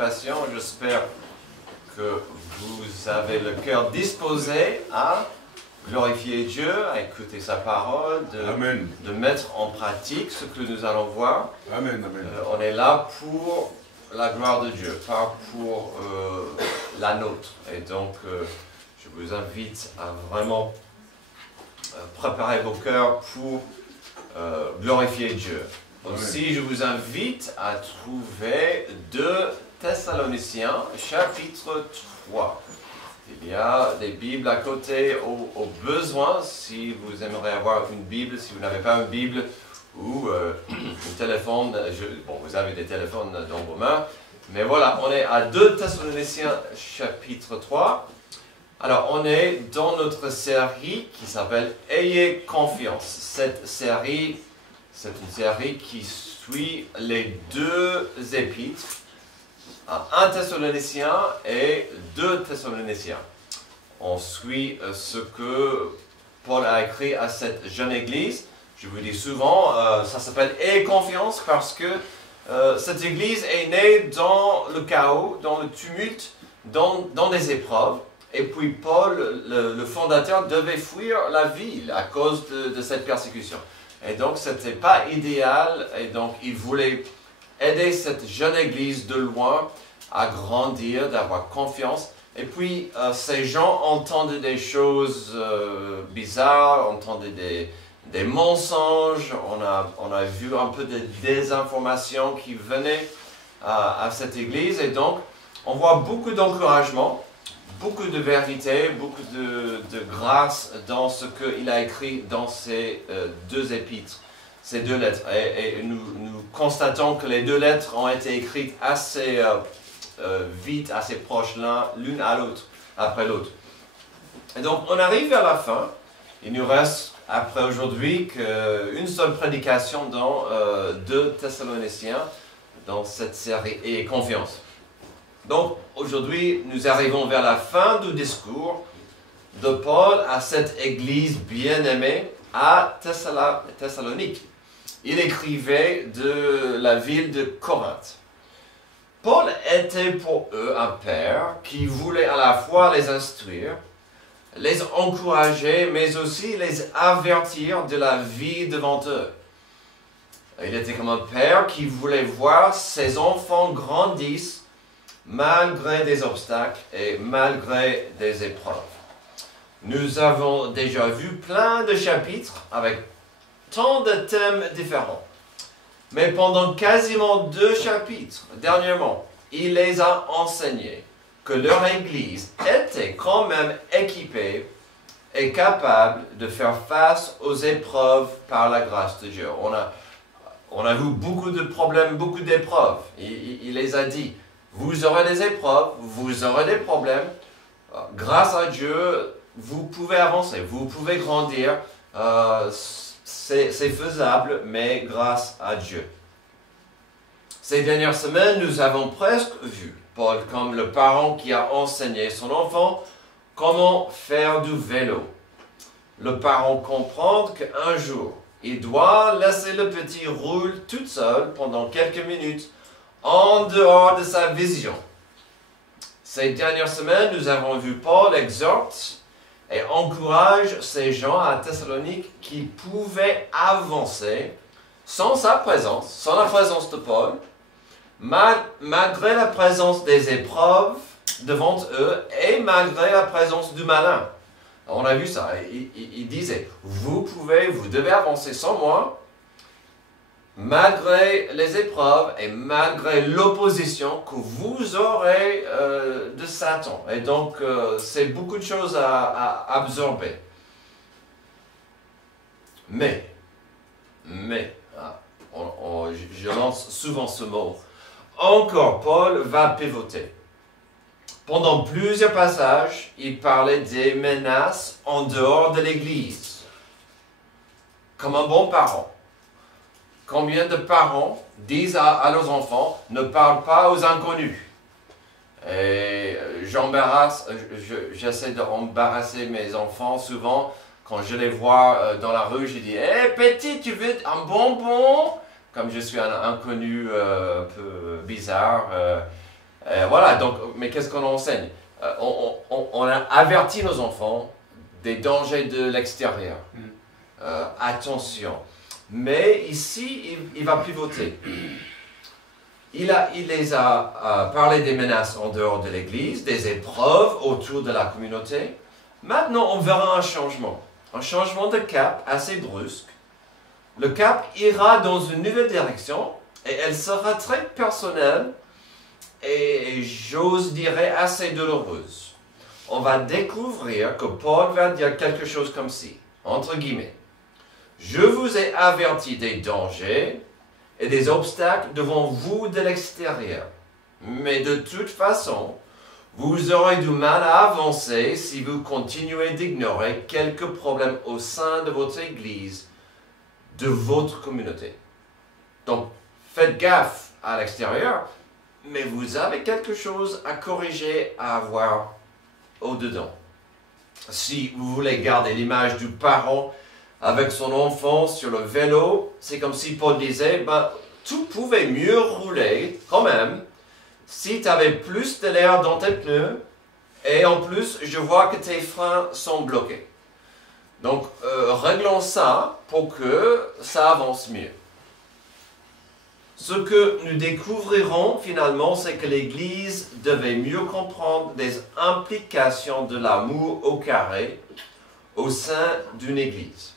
participation. J'espère que vous avez le cœur disposé à glorifier Dieu, à écouter sa parole, de mettre en pratique ce que nous allons voir. Amen, amen. On est là pour la gloire de Dieu, pas pour la nôtre. Et donc, je vous invite à vraiment préparer vos cœurs pour glorifier Dieu. Aussi, je vous invite à trouver 2 Thessaloniciens, chapitre 3. Il y a des Bibles à côté au besoin, si vous aimeriez avoir une Bible, si vous n'avez pas une Bible ou un téléphone. Bon, vous avez des téléphones dans vos mains. Mais voilà, on est à 2 Thessaloniciens, chapitre 3. Alors, on est dans notre série qui s'appelle « Ayez confiance ». Cette série, c'est une série qui suit les 2 épîtres, 1 Thessalonicien et 2 Thessaloniciens. On suit ce que Paul a écrit à cette jeune église. Je vous dis souvent, ça s'appelle « Ayez confiance » parce que cette église est née dans le chaos, dans le tumulte, dans des épreuves. Et puis Paul, le fondateur, devait fuir la ville à cause de cette persécution. Et donc, ce n'était pas idéal. Et donc, il voulait aider cette jeune église de loin à grandir, d'avoir confiance. Et puis, ces gens entendaient des choses bizarres, entendaient des mensonges. On a vu un peu de désinformation qui venait à cette église. Et donc, on voit beaucoup d'encouragement, beaucoup de vérité, beaucoup de grâce dans ce qu'il a écrit dans ces 2 épîtres, ces 2 lettres. Et nous constatons que les 2 lettres ont été écrites assez vite, assez proches l'une à l'autre, après l'autre. Et donc, on arrive vers la fin. Il nous reste, après aujourd'hui, qu'une seule prédication dans 2 Thessaloniciens, dans cette série « Ayez confiance ». Donc, aujourd'hui, nous arrivons vers la fin du discours de Paul à cette église bien-aimée à Thessalonique. Il écrivait de la ville de Corinthe. Paul était pour eux un père qui voulait à la fois les instruire, les encourager, mais aussi les avertir de la vie devant eux. Il était comme un père qui voulait voir ses enfants grandir malgré des obstacles et malgré des épreuves. Nous avons déjà vu plein de chapitres avec tant de thèmes différents. Mais pendant quasiment 2 chapitres, dernièrement, il les a enseignés que leur Église était quand même équipée et capable de faire face aux épreuves par la grâce de Dieu. On a vu beaucoup de problèmes, beaucoup d'épreuves. Il les a dit. Vous aurez des épreuves, vous aurez des problèmes. Grâce à Dieu, vous pouvez avancer, vous pouvez grandir. C'est faisable, mais grâce à Dieu. Ces dernières semaines, nous avons presque vu Paul comme le parent qui a enseigné son enfant comment faire du vélo. Le parent comprend qu'un jour, il doit laisser le petit rouler tout seul pendant quelques minutes en dehors de sa vision. Ces dernières semaines, nous avons vu Paul exhorte et encourage ces gens à Thessalonique qui pouvaient avancer sans sa présence, sans la présence de Paul, malgré la présence des épreuves devant eux et malgré la présence du malin. On a vu ça. Il disait, vous devez avancer sans moi, malgré les épreuves et malgré l'opposition que vous aurez de Satan. Et donc, c'est beaucoup de choses à absorber. Mais, je lance souvent ce mot, encore Paul va pivoter. Pendant plusieurs passages, il parlait des menaces en dehors de l'Église. Comme un bon parent. Combien de parents disent à leurs enfants, ne parle pas aux inconnus. Et j'essaie d'embarrasser mes enfants souvent. Quand je les vois dans la rue, je dis, hé petit, tu veux un bonbon? Comme je suis un inconnu un peu bizarre. Voilà, donc, mais qu'est-ce qu'on enseigne? On a averti nos enfants des dangers de l'extérieur. Attention. Mais ici, il va pivoter. Il les a parlé des menaces en dehors de l'Église, des épreuves autour de la communauté. Maintenant, on verra un changement de cap assez brusque. Le cap ira dans une nouvelle direction et elle sera très personnelle et j'ose dire assez douloureuse. On va découvrir que Paul va dire quelque chose comme ci, entre guillemets. Je vous ai averti des dangers et des obstacles devant vous de l'extérieur. Mais de toute façon, vous aurez du mal à avancer si vous continuez d'ignorer quelques problèmes au sein de votre Église, de votre communauté. Donc, faites gaffe à l'extérieur, mais vous avez quelque chose à corriger, à avoir au-dedans. Si vous voulez garder l'image du parent avec son enfant sur le vélo, c'est comme si Paul disait, tout pouvait mieux rouler quand même si tu avais plus de l'air dans tes pneus et en plus, je vois que tes freins sont bloqués. Donc, réglons ça pour que ça avance mieux. Ce que nous découvrirons finalement, c'est que l'Église devait mieux comprendre les implications de l'amour au carré au sein d'une Église.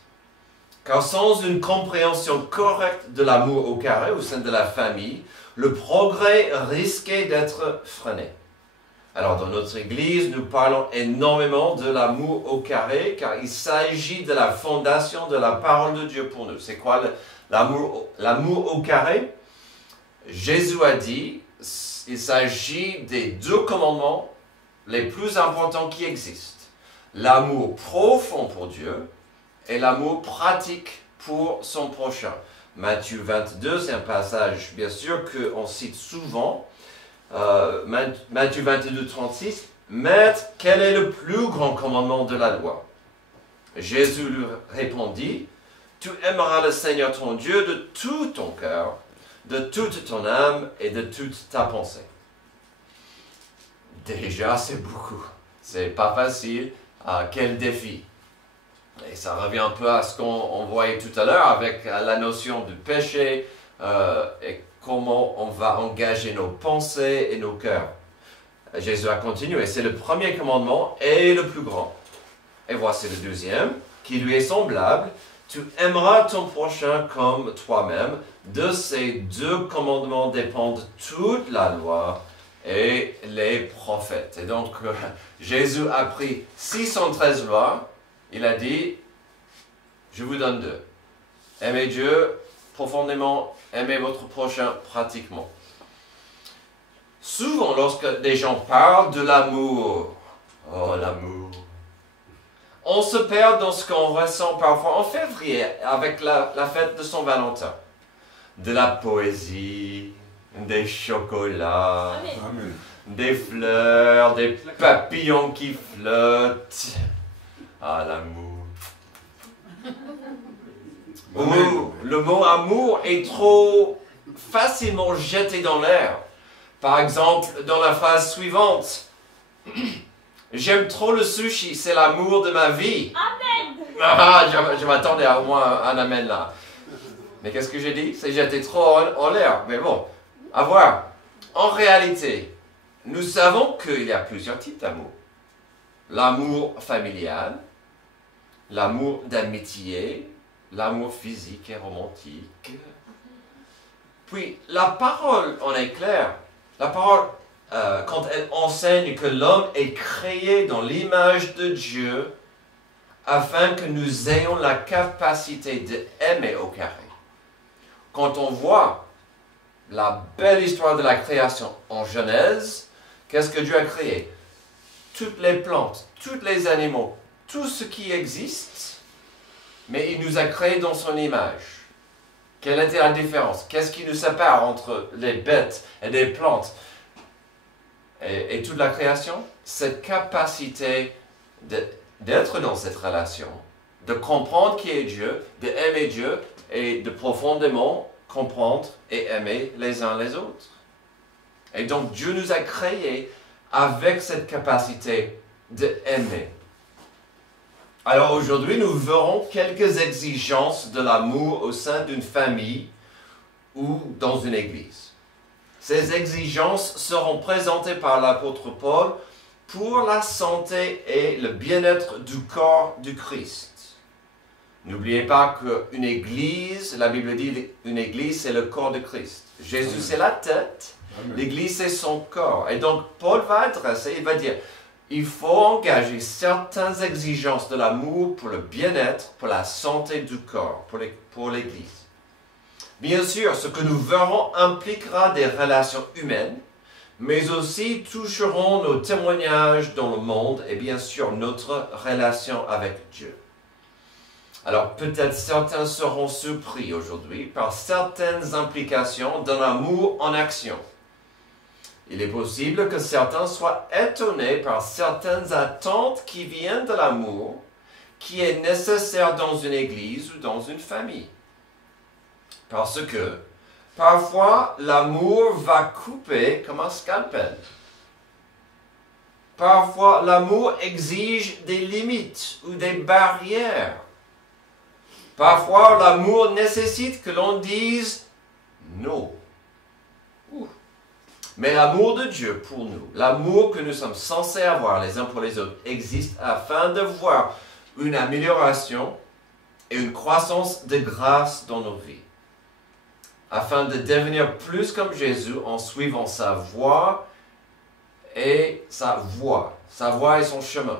Car sans une compréhension correcte de l'amour au carré au sein de la famille, le progrès risquait d'être freiné. Alors dans notre Église, nous parlons énormément de l'amour au carré, car il s'agit de la fondation de la parole de Dieu pour nous. C'est quoi l'amour au carré? Jésus a dit, il s'agit des deux commandements les plus importants qui existent. L'amour profond pour Dieu et l'amour pratique pour son prochain. Matthieu 22, c'est un passage, bien sûr, qu'on cite souvent. Matthieu 22, 36. Maître, quel est le plus grand commandement de la loi? Jésus lui répondit, tu aimeras le Seigneur ton Dieu de tout ton cœur, de toute ton âme et de toute ta pensée. Déjà, c'est beaucoup. C'est pas facile. Quel défi. Et ça revient un peu à ce qu'on voyait tout à l'heure avec la notion du péché et comment on va engager nos pensées et nos cœurs. Jésus a continué. C'est le premier commandement et le plus grand. Et voici le deuxième, qui lui est semblable. Tu aimeras ton prochain comme toi-même. De ces deux commandements dépendent toute la loi et les prophètes. Et donc, Jésus a pris 613 lois. Il a dit, je vous donne deux. Aimez Dieu profondément, aimez votre prochain pratiquement. Souvent, lorsque des gens parlent de l'amour, oh l'amour, on se perd dans ce qu'on ressent parfois en février avec la fête de Saint-Valentin. De la poésie, des chocolats, Amen. des fleurs, des papillons qui flottent. Ah, l'amour. Le mot amour est trop facilement jeté dans l'air. Par exemple, dans la phrase suivante. J'aime trop le sushi, c'est l'amour de ma vie. Amen. Ah, je m'attendais à au moins un amen là. Mais qu'est-ce que j'ai dit? C'est jeté trop en l'air. Mais bon, à voir. En réalité, nous savons qu'il y a plusieurs types d'amour. L'amour familial, l'amour d'amitié, l'amour physique et romantique. Puis, la parole en est claire. La parole, quand elle enseigne que l'homme est créé dans l'image de Dieu, afin que nous ayons la capacité d'aimer au carré. Quand on voit la belle histoire de la création en Genèse, qu'est-ce que Dieu a créé? Toutes les plantes, tous les animaux, tout ce qui existe, mais il nous a créés dans son image. Quelle était la différence? Qu'est-ce qui nous sépare entre les bêtes et les plantes et toute la création? Cette capacité d'être dans cette relation, de comprendre qui est Dieu, d'aimer Dieu et de profondément comprendre et aimer les uns les autres. Et donc Dieu nous a créés avec cette capacité d'aimer. Alors aujourd'hui, nous verrons quelques exigences de l'amour au sein d'une famille ou dans une église. Ces exigences seront présentées par l'apôtre Paul pour la santé et le bien-être du corps du Christ. N'oubliez pas qu'une église, la Bible dit une église, c'est le corps de Christ. Jésus, c'est la tête, l'église, c'est son corps. Et donc, Paul va adresser, il va dire, il faut engager certaines exigences de l'amour pour le bien-être, pour la santé du corps, pour l'église. Bien sûr, ce que nous verrons impliquera des relations humaines, mais aussi toucheront nos témoignages dans le monde et bien sûr notre relation avec Dieu. Alors peut-être certains seront surpris aujourd'hui par certaines implications d'un amour en action. Il est possible que certains soient étonnés par certaines attentes qui viennent de l'amour, qui est nécessaire dans une église ou dans une famille. Parce que parfois l'amour va couper comme un scalpel. Parfois l'amour exige des limites ou des barrières. Parfois, l'amour nécessite que l'on dise non. Mais l'amour de Dieu pour nous, l'amour que nous sommes censés avoir les uns pour les autres, existe afin de voir une amélioration et une croissance de grâce dans nos vies. Afin de devenir plus comme Jésus en suivant sa voie et sa voie et son chemin.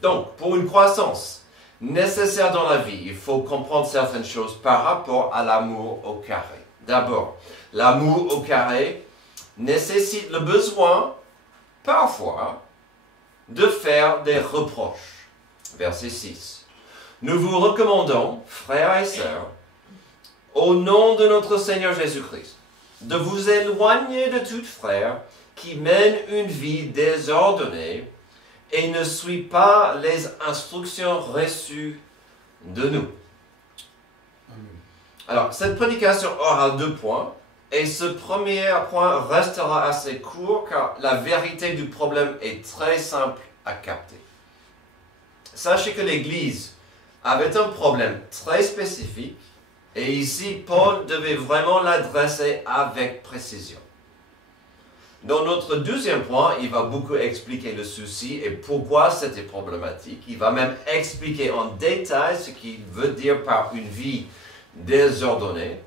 Donc, pour une croissance nécessaire dans la vie, il faut comprendre certaines choses par rapport à l'amour au carré. D'abord, l'amour au carré nécessite le besoin, parfois, de faire des reproches. Verset 6. Nous vous recommandons, frères et sœurs, au nom de notre Seigneur Jésus-Christ, de vous éloigner de tout frère qui mène une vie désordonnée et ne suit pas les instructions reçues de nous. Alors, cette prédication aura 2 points, et ce premier point restera assez court, car la vérité du problème est très simple à capter. Sachez que l'Église avait un problème très spécifique, et ici, Paul devait vraiment l'adresser avec précision. Dans notre deuxième point, il va beaucoup expliquer le souci et pourquoi c'était problématique. Il va même expliquer en détail ce qu'il veut dire par une vie désordonnée.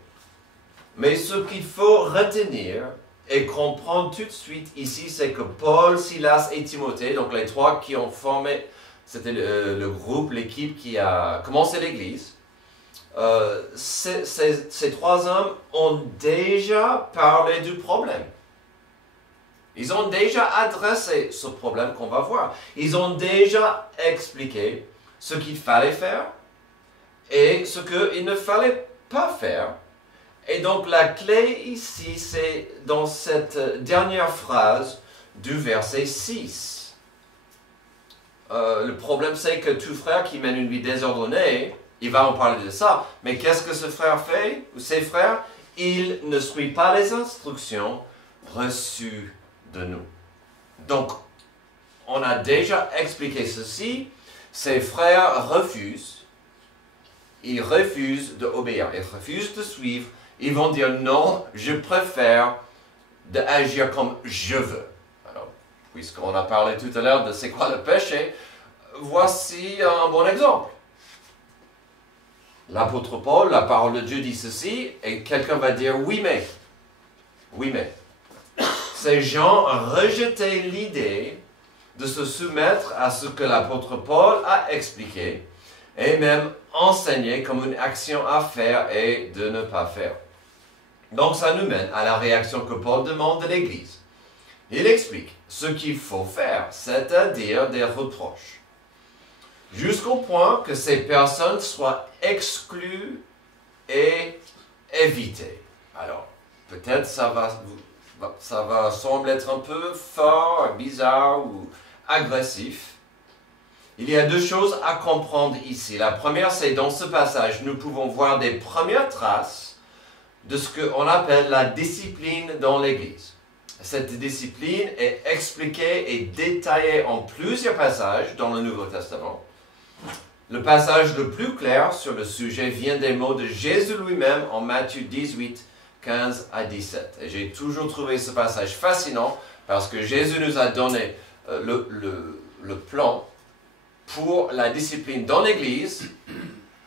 Mais ce qu'il faut retenir et comprendre tout de suite ici, c'est que Paul, Silas et Timothée, donc les 3 qui ont formé, c'était le groupe, l'équipe qui a commencé l'Église, ces 3 hommes ont déjà parlé du problème. Ils ont déjà adressé ce problème qu'on va voir. Ils ont déjà expliqué ce qu'il fallait faire et ce qu'il ne fallait pas faire. Et donc la clé ici, c'est dans cette dernière phrase du verset 6. Le problème, c'est que tout frère qui mène une vie désordonnée, il va en parler de ça. Mais qu'est-ce que ce frère fait, ou ses frères? Il ne suit pas les instructions reçues de nous. Donc, on a déjà expliqué ceci. Ces frères refusent. Ils refusent d'obéir. Ils refusent de suivre. Ils vont dire non, je préfère d'agir comme je veux. Alors, puisqu'on a parlé tout à l'heure de c'est quoi le péché, voici un bon exemple. L'apôtre Paul, la parole de Dieu dit ceci, et quelqu'un va dire oui mais. Oui mais. Ces gens rejetaient l'idée de se soumettre à ce que l'apôtre Paul a expliqué et même enseigné comme une action à faire et de ne pas faire. Donc ça nous mène à la réaction que Paul demande de l'Église. Il explique ce qu'il faut faire, c'est-à-dire des reproches, jusqu'au point que ces personnes soient exclues et évitées. Alors, peut-être ça va sembler être un peu fort, bizarre ou agressif. Il y a 2 choses à comprendre ici. La première, c'est dans ce passage, nous pouvons voir des premières traces de ce qu'on appelle la discipline dans l'Église. cette discipline est expliquée et détaillée en plusieurs passages dans le Nouveau Testament. Le passage le plus clair sur le sujet vient des mots de Jésus lui-même en Matthieu 18, 15 à 17. Et j'ai toujours trouvé ce passage fascinant parce que Jésus nous a donné le plan pour la discipline dans l'Église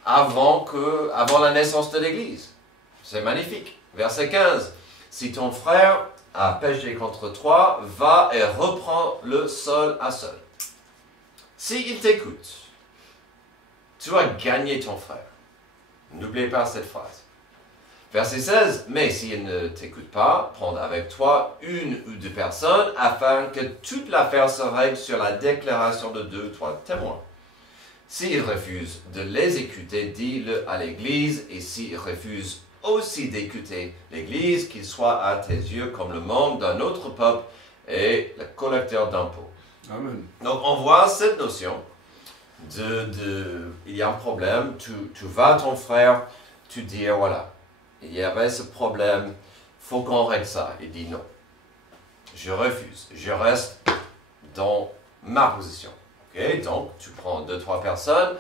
avant la naissance de l'Église. C'est magnifique. Verset 15. Si ton frère a péché contre toi, va et reprends-le seul à seul. S'il t'écoute, tu as gagné ton frère. N'oubliez pas cette phrase. Verset 16. Mais s'il ne t'écoute pas, prends avec toi une ou deux personnes afin que toute l'affaire se règle sur la déclaration de 2 ou 3 témoins. S'il refuse de les écouter, dis-le à l'Église, et s'il refuse aussi d'écouter l'Église, qu'il soit à tes yeux comme le membre d'un autre peuple et le collecteur d'impôts. Amen. Donc on voit cette notion il y a un problème, tu vas à ton frère, tu dis voilà, il y avait ce problème, il faut qu'on règle ça. Il dit non, je refuse, je reste dans ma position. Okay? Donc tu prends 2-3 personnes,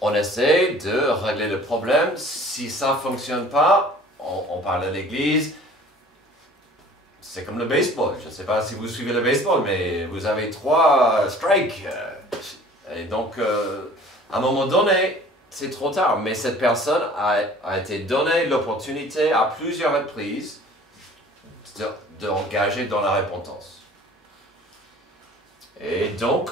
on essaie de régler le problème. Si ça ne fonctionne pas, on parle à l'église. C'est comme le baseball. Je ne sais pas si vous suivez le baseball, mais vous avez 3 strikes. Et donc, à un moment donné, c'est trop tard. Mais cette personne a été donnée l'opportunité à plusieurs reprises d'engager dans la repentance. Et donc,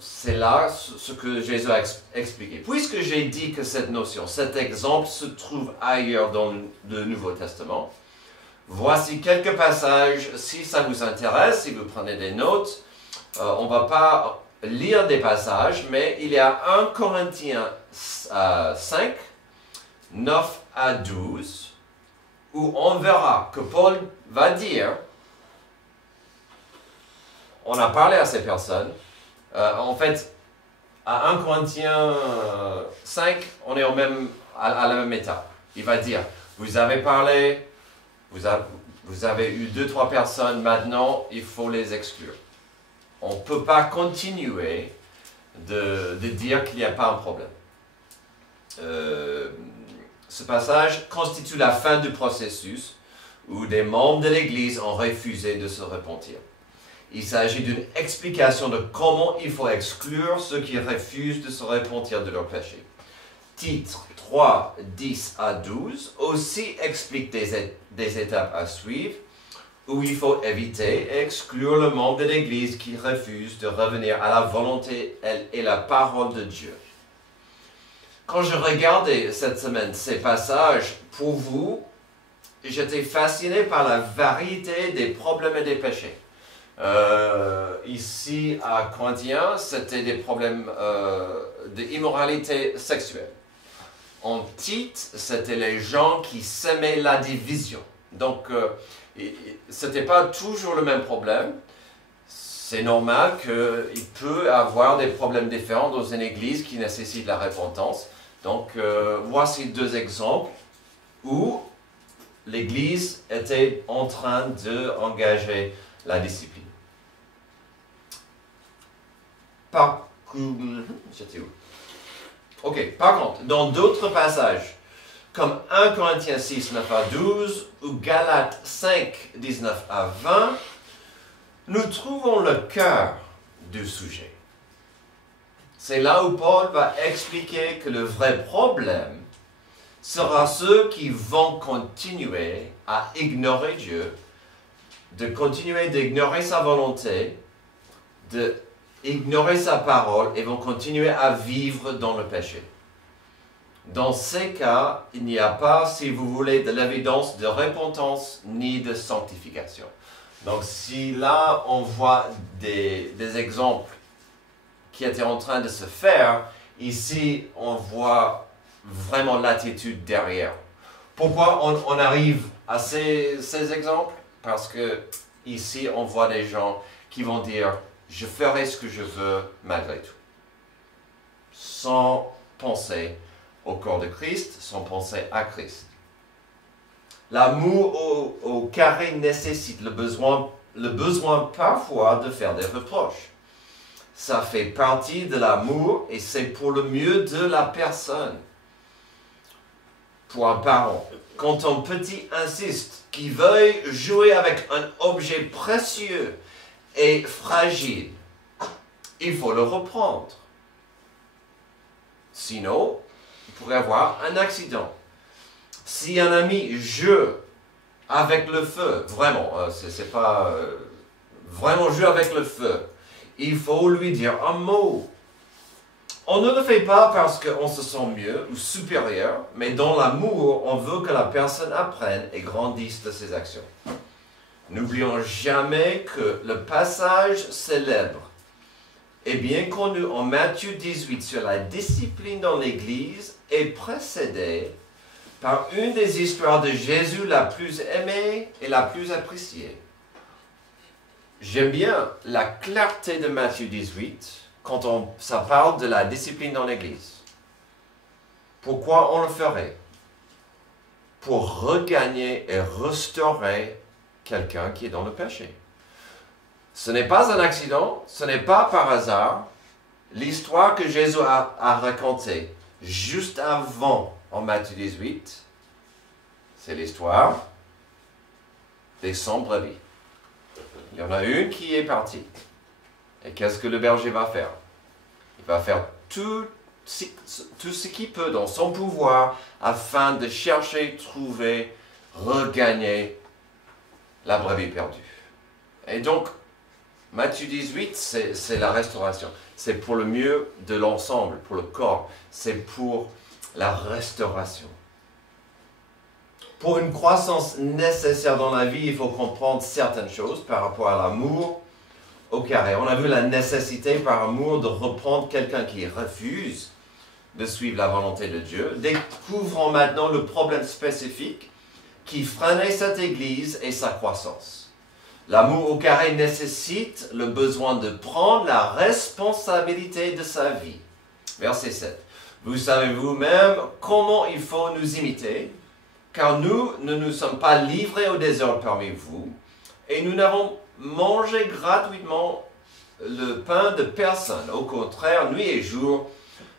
c'est là ce que Jésus a expliqué. Puisque j'ai dit que cette notion, cet exemple se trouve ailleurs dans le Nouveau Testament, voici quelques passages, si ça vous intéresse, si vous prenez des notes. On ne va pas lire des passages, mais il y a 1 Corinthiens 5, 9 à 12, où on verra que Paul va dire, on a parlé à ces personnes, en fait, à 1 Corinthiens 5, on est à la même étape. Il va dire, vous avez parlé, vous avez eu 2-3 personnes, maintenant il faut les exclure. On ne peut pas continuer de dire qu'il n'y a pas un problème. Ce passage constitue la fin du processus où des membres de l'Église ont refusé de se repentir. Il s'agit d'une explication de comment il faut exclure ceux qui refusent de se repentir de leurs péchés. Titre 3, 10 à 12 aussi explique des étapes à suivre où il faut éviter et exclure le membre de l'Église qui refuse de revenir à la volonté et la parole de Dieu. Quand je regardais cette semaine ces passages, pour vous, j'étais fasciné par la variété des problèmes et des péchés. Ici à Corinthiens, c'était des problèmes d'immoralité sexuelle. En Tite, c'était les gens qui semaient la division. Donc, ce n'était pas toujours le même problème. C'est normal qu'il peut y avoir des problèmes différents dans une église qui nécessite la repentance. Donc, voici 2 exemples où l'église était en train d'engager la discipline. J'étais où? Ok, par contre, dans d'autres passages, comme 1 Corinthiens 6, 9 à 12 ou Galates 5, 19 à 20, nous trouvons le cœur du sujet. C'est là où Paul va expliquer que le vrai problème sera ceux qui vont continuer à ignorer Dieu, de continuer d'ignorer sa volonté, d'ignorer sa parole et vont continuer à vivre dans le péché. Dans ces cas, il n'y a pas, si vous voulez, de l'évidence de repentance ni de sanctification. Donc si là, on voit des exemples qui étaient en train de se faire, ici, on voit vraiment l'attitude derrière. Pourquoi on arrive à ces exemples? Parce que ici, on voit des gens qui vont dire « je ferai ce que je veux malgré tout », sans penser au corps de Christ, sans penser à Christ. L'amour au carré nécessite le besoin parfois de faire des reproches. Ça fait partie de l'amour et c'est pour le mieux de la personne. Pour un parent, quand ton petit insiste qu'il veuille jouer avec un objet précieux et fragile, il faut le reprendre. Sinon, il pourrait y avoir un accident. Si un ami joue avec le feu, vraiment, c'est pas vraiment jouer avec le feu, il faut lui dire un mot. On ne le fait pas parce qu'on se sent mieux ou supérieur, mais dans l'amour, on veut que la personne apprenne et grandisse de ses actions. N'oublions jamais que le passage célèbre est bien connu en Matthieu 18 sur la discipline dans l'Église est précédé par une des histoires de Jésus la plus aimée et la plus appréciée. J'aime bien la clarté de Matthieu 18 quand ça parle de la discipline dans l'Église. Pourquoi on le ferait? Pour regagner et restaurer quelqu'un qui est dans le péché. Ce n'est pas un accident, ce n'est pas par hasard. L'histoire que Jésus a racontée juste avant en Matthieu 18, c'est l'histoire des 100 brebis. Il y en a une qui est partie. Et qu'est-ce que le berger va faire? Il va faire tout ce qu'il peut dans son pouvoir afin de chercher, trouver, regagner la brebis perdue. Et donc, Matthieu 18, c'est la restauration. C'est pour le mieux de l'ensemble, pour le corps. C'est pour la restauration. Pour une croissance nécessaire dans la vie, il faut comprendre certaines choses par rapport à l'amour au carré. On a vu la nécessité par amour de reprendre quelqu'un qui refuse de suivre la volonté de Dieu. Découvrons maintenant le problème spécifique qui freinait cette Église et sa croissance. L'amour au carré nécessite le besoin de prendre la responsabilité de sa vie. Verset 7. Vous savez vous-même comment il faut nous imiter, car nous ne nous sommes pas livrés au désordre parmi vous, et nous n'avons mangé gratuitement le pain de personne. Au contraire, nuit et jour,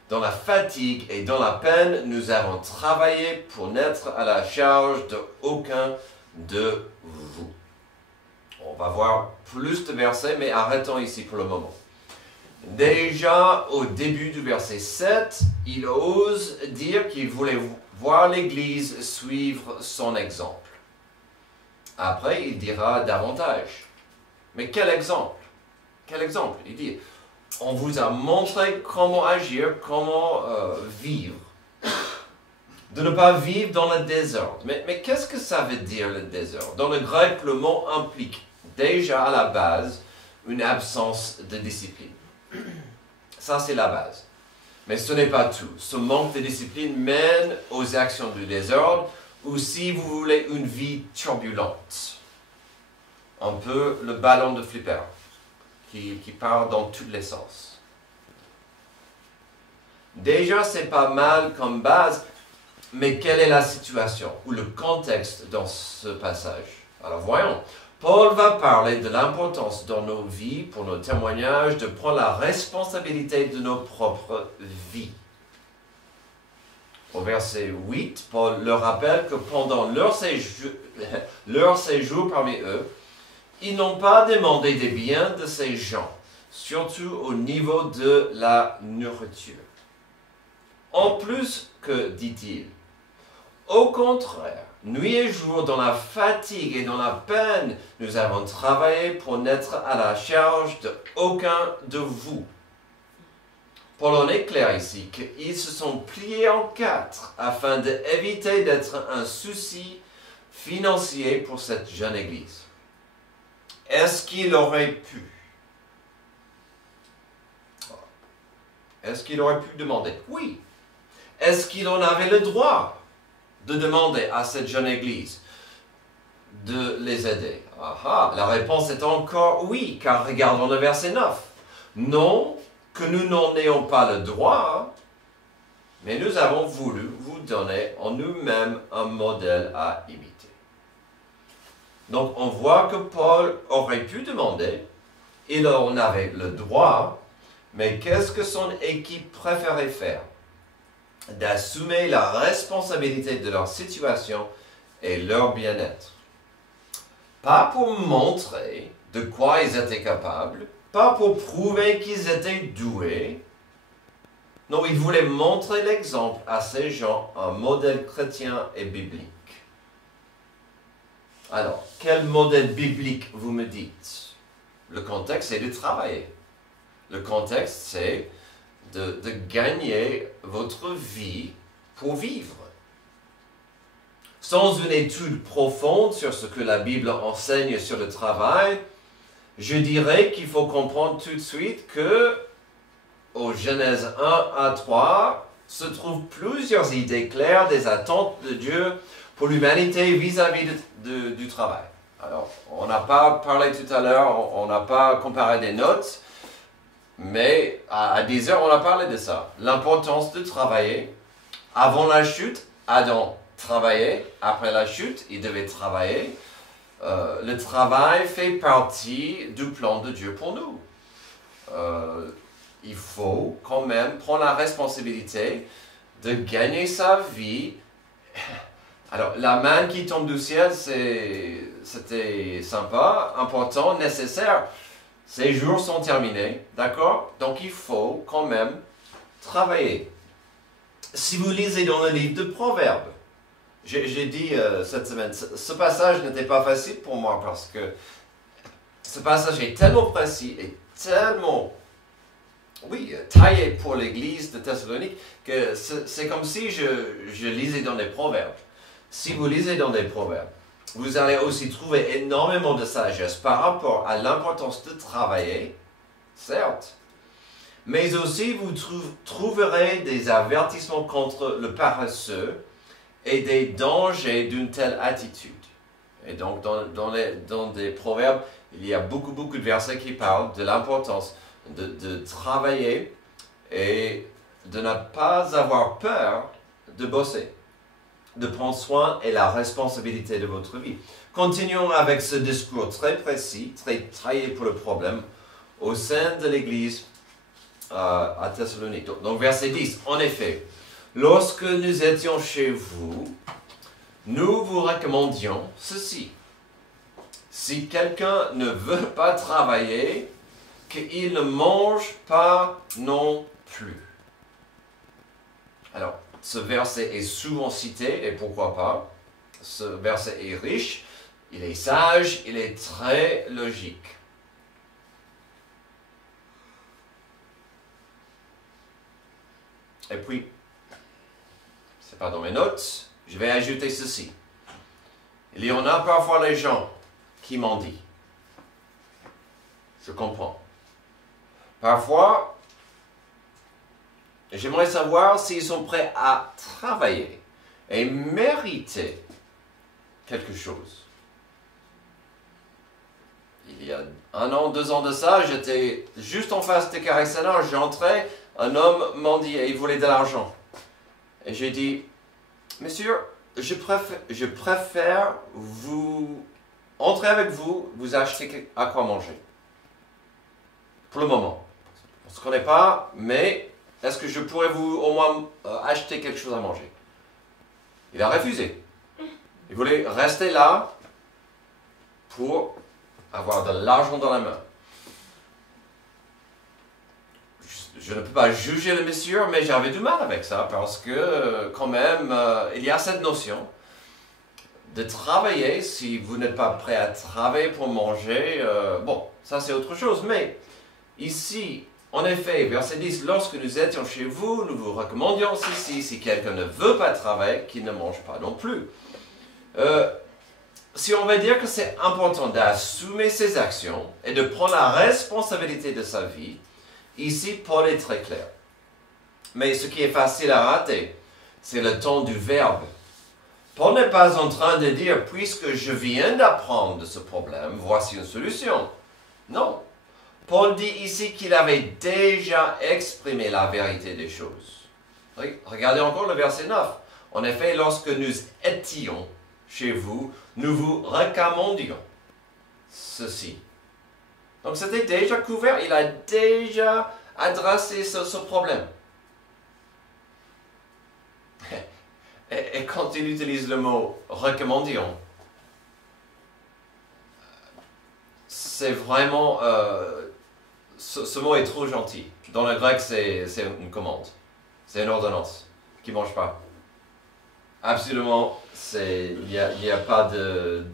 dans la fatigue et dans la peine, nous avons travaillé pour n'être à la charge d'aucun de vous. On va voir plus de versets, mais arrêtons ici pour le moment. Déjà, au début du verset 7, il ose dire qu'il voulait voir l'Église suivre son exemple. Après, il dira davantage. Mais quel exemple? Quel exemple? Il dit, on vous a montré comment agir, comment vivre. De ne pas vivre dans le désordre. Mais qu'est-ce que ça veut dire le désordre? Dans le grec, le mot implique déjà à la base une absence de discipline. Ça, c'est la base. Mais ce n'est pas tout. Ce manque de discipline mène aux actions du désordre, ou si vous voulez, une vie turbulente. Un peu le ballon de flipper qui part dans tous les sens. Déjà, c'est pas mal comme base, mais quelle est la situation ou le contexte dans ce passage? Alors voyons. Paul va parler de l'importance dans nos vies, pour nos témoignages, de prendre la responsabilité de nos propres vies. Au verset 8, Paul leur rappelle que pendant leur séjour parmi eux, ils n'ont pas demandé des biens de ces gens, surtout au niveau de la nourriture. En plus que, dit-il, au contraire, nuit et jour, dans la fatigue et dans la peine, nous avons travaillé pour n'être à la charge d'aucun de vous. Paul en est clair ici qu'ils se sont pliés en quatre afin d'éviter d'être un souci financier pour cette jeune Église. Est-ce qu'il aurait pu? Est-ce qu'il aurait pu demander? Oui. Est-ce qu'il en avait le droit de demander à cette jeune Église de les aider? La réponse est encore oui, car regardons le verset 9. Non, que nous n'en ayons pas le droit, mais nous avons voulu vous donner en nous-mêmes un modèle à imiter. Donc on voit que Paul aurait pu demander, il en avait le droit, mais qu'est-ce que son équipe préférait faire? D'assumer la responsabilité de leur situation et leur bien-être. Pas pour montrer de quoi ils étaient capables, pas pour prouver qu'ils étaient doués. Non, ils voulaient montrer l'exemple à ces gens, un modèle chrétien et biblique. Alors, quel modèle biblique vous me dites? Le contexte, c'est de travailler. Le contexte, c'est de gagner votre vie pour vivre. Sans une étude profonde sur ce que la Bible enseigne sur le travail, je dirais qu'il faut comprendre tout de suite que au Genèse 1 à 3 se trouvent plusieurs idées claires des attentes de Dieu pour l'humanité vis-à-vis du travail. Alors, on n'a pas parlé tout à l'heure, on n'a pas comparé des notes, mais à 10 heures, on a parlé de ça. L'importance de travailler. Avant la chute, Adam travaillait. Après la chute, il devait travailler. Le travail fait partie du plan de Dieu pour nous. Il faut quand même prendre la responsabilité de gagner sa vie. Alors, la manne qui tombe du ciel, c'était sympa, important, nécessaire. Ces jours sont terminés, d'accord? Donc, il faut quand même travailler. Si vous lisez dans le livre de Proverbes, j'ai dit cette semaine, ce passage n'était pas facile pour moi parce que ce passage est tellement précis et tellement, taillé pour l'église de Thessalonique que c'est comme si je lisais dans des Proverbes. Si vous lisez dans des Proverbes, vous allez aussi trouver énormément de sagesse par rapport à l'importance de travailler, certes, mais aussi vous trouverez des avertissements contre le paresseux et des dangers d'une telle attitude. Et donc, dans des proverbes, il y a beaucoup de versets qui parlent de l'importance de travailler et de ne pas avoir peur de bosser, de prendre soin et la responsabilité de votre vie. Continuons avec ce discours très précis, très taillé pour le problème, au sein de l'Église à Thessalonique. Donc, verset 10. En effet, lorsque nous étions chez vous, nous vous recommandions ceci. Si quelqu'un ne veut pas travailler, qu'il ne mange pas non plus. Alors, ce verset est souvent cité, et pourquoi pas. Ce verset est riche, il est sage, il est très logique. Et puis, c'est pas dans mes notes, je vais ajouter ceci. Il y en a parfois les gens qui mendient. Je comprends. Parfois, j'aimerais savoir s'ils sont prêts à travailler et mériter quelque chose. Il y a 1 an, 2 ans de ça, j'étais juste en face des carrés Sénat, j'entrais, un homme mendiait, il voulait de l'argent. Et j'ai dit, monsieur, je préfère vous entrer avec vous, vous acheter à quoi manger. Pour le moment. On ne se connaît pas, mais est-ce que je pourrais vous au moins acheter quelque chose à manger? Il a refusé. Il voulait rester là pour avoir de l'argent dans la main. Je ne peux pas juger le monsieur, mais j'avais du mal avec ça parce que quand même, il y a cette notion de travailler. Si vous n'êtes pas prêt à travailler pour manger, bon, ça c'est autre chose. Mais ici, en effet, verset 10, lorsque nous étions chez vous, nous vous recommandions ceci, si quelqu'un ne veut pas travailler, qu'il ne mange pas non plus. Si on va dire que c'est important d'assumer ses actions et de prendre la responsabilité de sa vie, ici, Paul est très clair. Mais ce qui est facile à rater, c'est le ton du verbe. Paul n'est pas en train de dire, puisque je viens d'apprendre de ce problème, voici une solution. Non. Paul dit ici qu'il avait déjà exprimé la vérité des choses. Regardez encore le verset 9. En effet, lorsque nous étions chez vous, nous vous recommandions ceci. Donc c'était déjà couvert, il a déjà adressé ce problème. Et quand il utilise le mot recommandions, c'est vraiment, ce mot est trop gentil. Dans le grec, c'est une commande, c'est une ordonnance qui ne mange pas. Absolument, il n'y a pas de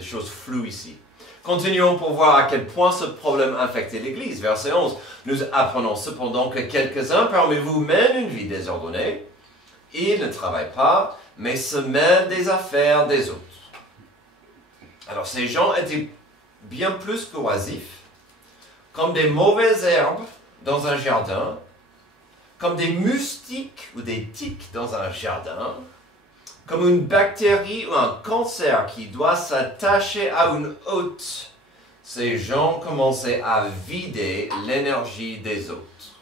choses floues ici. Continuons pour voir à quel point ce problème affectait l'Église. Verset 11. Nous apprenons cependant que quelques-uns parmi vous mènent une vie désordonnée. Ils ne travaillent pas, mais se mêlent des affaires des autres. Alors ces gens étaient bien plus qu'oisifs, comme des mauvaises herbes dans un jardin, comme des moustiques ou des tiques dans un jardin, comme une bactérie ou un cancer qui doit s'attacher à une hôte. Ces gens commençaient à vider l'énergie des autres.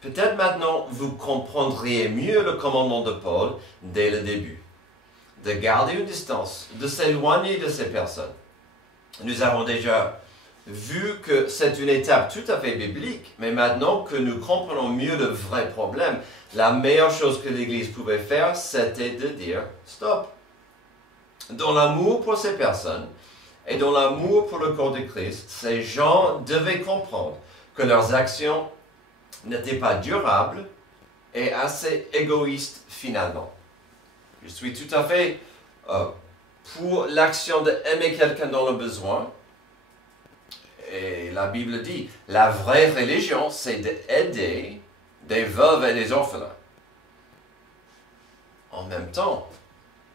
Peut-être maintenant vous comprendriez mieux le commandement de Paul dès le début, de garder une distance, de s'éloigner de ces personnes. Nous avons déjà vu que c'est une étape tout à fait biblique, mais maintenant que nous comprenons mieux le vrai problème, la meilleure chose que l'Église pouvait faire, c'était de dire « stop ». Dans l'amour pour ces personnes et dans l'amour pour le corps de Christ, ces gens devaient comprendre que leurs actions n'étaient pas durables et assez égoïstes finalement. Je suis tout à fait pour l'action d'aimer quelqu'un dans le besoin. Et la Bible dit, la vraie religion, c'est d'aider des veuves et des orphelins. En même temps,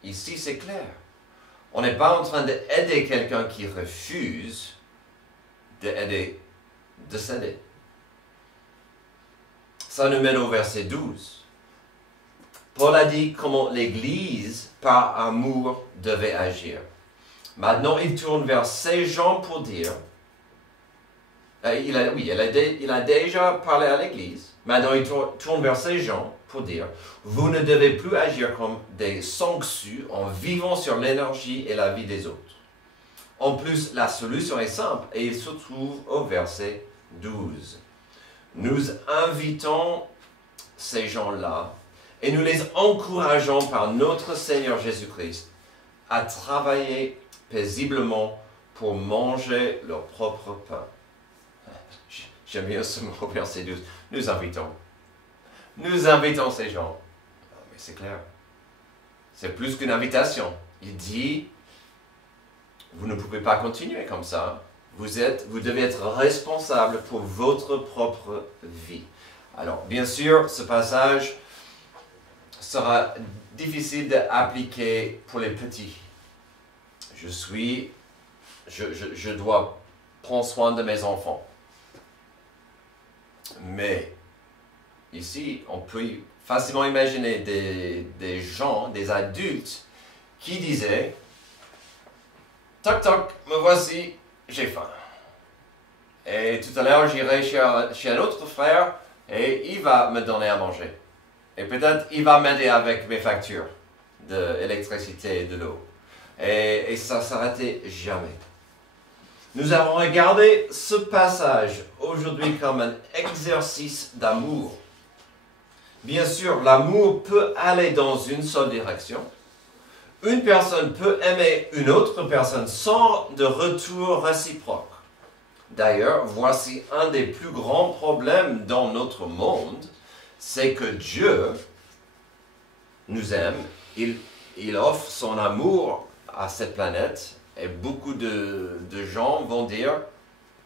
ici c'est clair. On n'est pas en train d'aider quelqu'un qui refuse d'aider, de s'aider. Ça nous mène au verset 12. Paul a dit comment l'Église, par amour, devait agir. Maintenant, il tourne vers ces gens pour dire, il a déjà parlé à l'Église. Maintenant, il tourne vers ces gens pour dire, vous ne devez plus agir comme des sanctus en vivant sur l'énergie et la vie des autres. En plus, la solution est simple et il se trouve au verset 12. Nous invitons ces gens-là et nous les encourageons par notre Seigneur Jésus-Christ à travailler paisiblement pour manger leur propre pain. J'aime bien ce mot, verset 12. Nous invitons. Nous invitons ces gens. Mais c'est clair. C'est plus qu'une invitation. Il dit, vous ne pouvez pas continuer comme ça. Vous devez être responsable pour votre propre vie. Alors, bien sûr, ce passage sera difficile d'appliquer pour les petits. Je dois prendre soin de mes enfants. Mais ici, on peut facilement imaginer des gens, des adultes, qui disaient « Toc toc, me voici, j'ai faim. Et tout à l'heure, j'irai chez un autre frère et il va me donner à manger. Et peut-être il va m'aider avec mes factures d'électricité et de l'eau. Et ça ne s'arrêtait jamais. » Nous avons regardé ce passage aujourd'hui comme un exercice d'amour. Bien sûr, l'amour peut aller dans une seule direction. Une personne peut aimer une autre personne sans de retour réciproque. D'ailleurs, voici un des plus grands problèmes dans notre monde, c'est que Dieu nous aime, il offre son amour à cette planète. Et beaucoup de gens vont dire,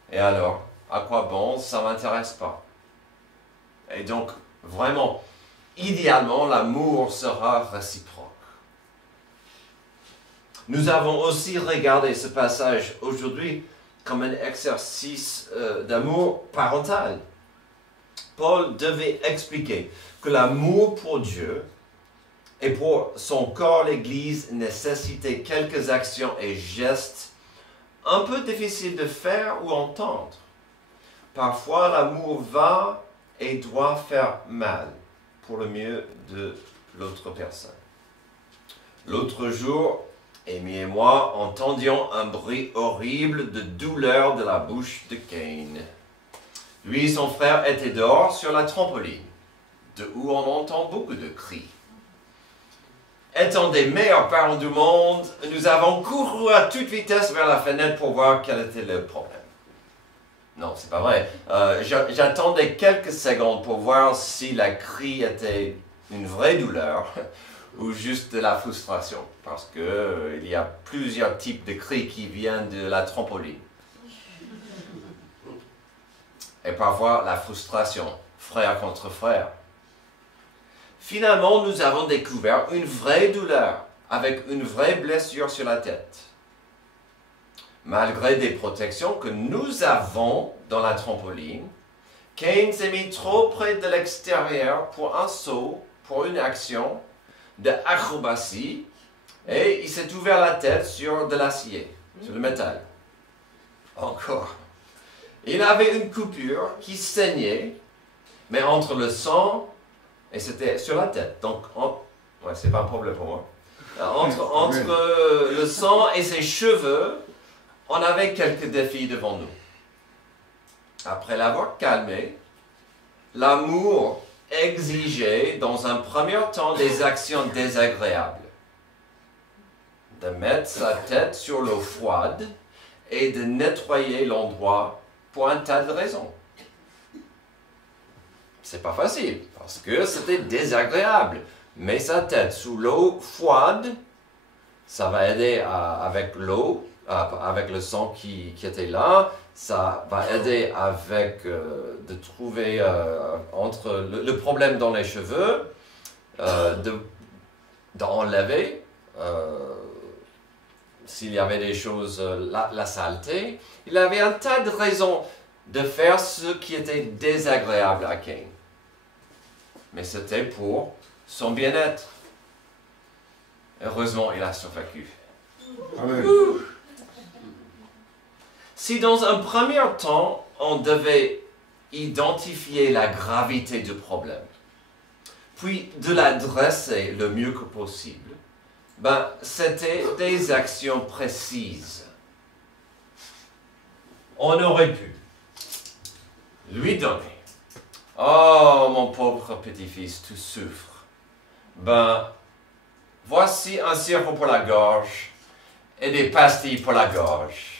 et alors, à quoi bon, ça ne m'intéresse pas. Et donc, vraiment, idéalement, l'amour sera réciproque. Nous avons aussi regardé ce passage aujourd'hui comme un exercice d'amour parental. Paul devait expliquer que l'amour pour Dieu et pour son corps, l'Église, nécessitait quelques actions et gestes un peu difficiles de faire ou entendre. Parfois, l'amour va et doit faire mal pour le mieux de l'autre personne. L'autre jour, Amy et moi entendions un bruit horrible de douleur de la bouche de Cain. Lui et son frère étaient dehors sur la trampoline, de où on entend beaucoup de cris. Étant des meilleurs parents du monde, nous avons couru à toute vitesse vers la fenêtre pour voir quel était le problème. Non, c'est pas vrai. J'attendais quelques secondes pour voir si la cri était une vraie douleur ou juste de la frustration, parce que il y a plusieurs types de cris qui viennent de la trampoline. Et parfois la frustration, frère contre frère. Finalement, nous avons découvert une vraie douleur, avec une vraie blessure sur la tête. Malgré des protections que nous avons dans la trampoline, Cain s'est mis trop près de l'extérieur pour un saut, pour une action d'acrobatie, et il s'est ouvert la tête sur de l'acier, sur le métal. Encore. Il avait une coupure qui saignait, mais entre le sang, et c'était sur la tête, donc, ouais, c'est pas un problème pour moi. Entre le sang et ses cheveux, on avait quelques défis devant nous. Après l'avoir calmé, l'amour exigeait dans un premier temps des actions désagréables. De mettre sa tête sur l'eau froide et de nettoyer l'endroit pour un tas de raisons. C'est pas facile, parce que c'était désagréable. Mais sa tête sous l'eau froide, ça va aider avec l'eau, avec le sang qui était là, ça va aider avec de trouver entre le problème dans les cheveux, d'enlever s'il y avait des choses, la saleté. Il avait un tas de raisons de faire ce qui était désagréable à Cain. Mais c'était pour son bien-être. Heureusement, il a survécu. Amen. Si dans un premier temps, on devait identifier la gravité du problème, puis de l'adresser le mieux que possible, c'était des actions précises. On aurait pu lui donner. Oh, mon pauvre petit-fils, tu souffres. Voici un sirop pour la gorge et des pastilles pour la gorge.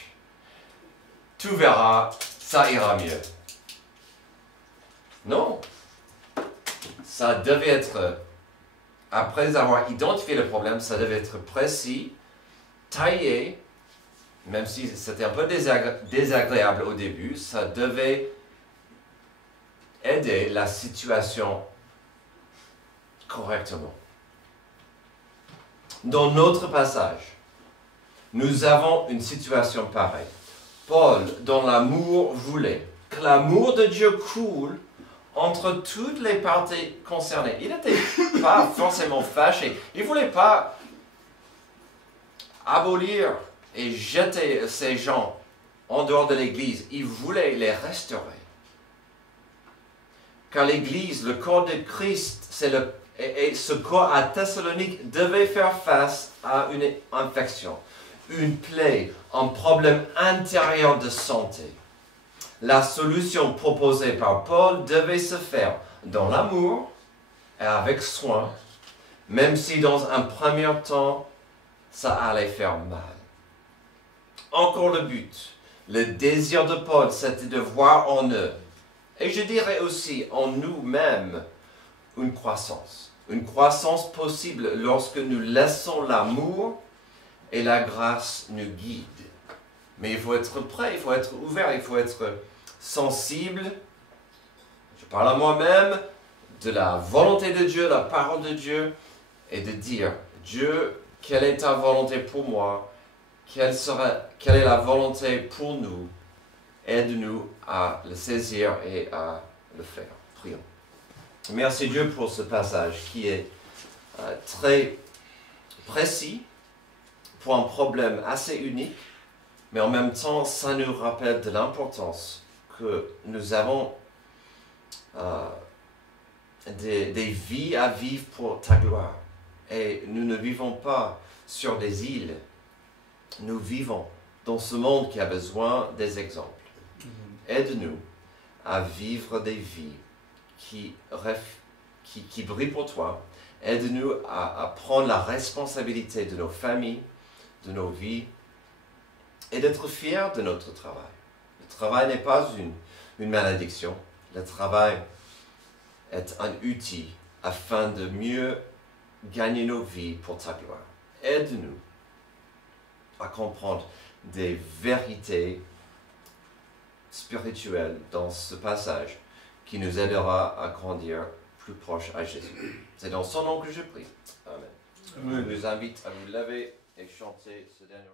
Tu verras, ça ira mieux. Non. Ça devait être, après avoir identifié le problème, ça devait être précis, taillé, même si c'était un peu désagréable au début, ça devait aider la situation correctement. Dans notre passage, nous avons une situation pareille. Paul, dans l'amour, voulait que l'amour de Dieu coule entre toutes les parties concernées. Il n'était pas forcément fâché. Il ne voulait pas abolir et jeter ces gens en dehors de l'Église. Il voulait les restaurer. Car l'Église, le corps de Christ, et ce corps à Thessalonique devait faire face à une infection, une plaie, un problème intérieur de santé. La solution proposée par Paul devait se faire dans l'amour et avec soin, même si dans un premier temps, ça allait faire mal. Encore le but, le désir de Paul, c'était de voir en eux, et je dirais aussi en nous-mêmes, une croissance possible lorsque nous laissons l'amour et la grâce nous guident. Mais il faut être prêt, il faut être ouvert, il faut être sensible. Je parle à moi-même de la volonté de Dieu, la parole de Dieu, et de dire, Dieu, quelle est ta volonté pour moi? Quelle est la volonté pour nous? Aide-nous à le saisir et à le faire. Prions. Merci Dieu pour ce passage qui est très précis, pour un problème assez unique, mais en même temps, ça nous rappelle de l'importance que nous avons des vies à vivre pour ta gloire. Et nous ne vivons pas sur des îles. Nous vivons dans ce monde qui a besoin des exemples. Aide-nous à vivre des vies qui brillent pour toi. Aide-nous à prendre la responsabilité de nos familles, de nos vies, et d'être fiers de notre travail. Le travail n'est pas une malédiction. Le travail est un outil afin de mieux gagner nos vies pour ta gloire. Aide-nous à comprendre des vérités spirituelles dans ce passage qui nous aidera à grandir plus proche à Jésus. C'est dans son nom que je prie. Amen. Je vous invite à vous lever et chanter ce dernier.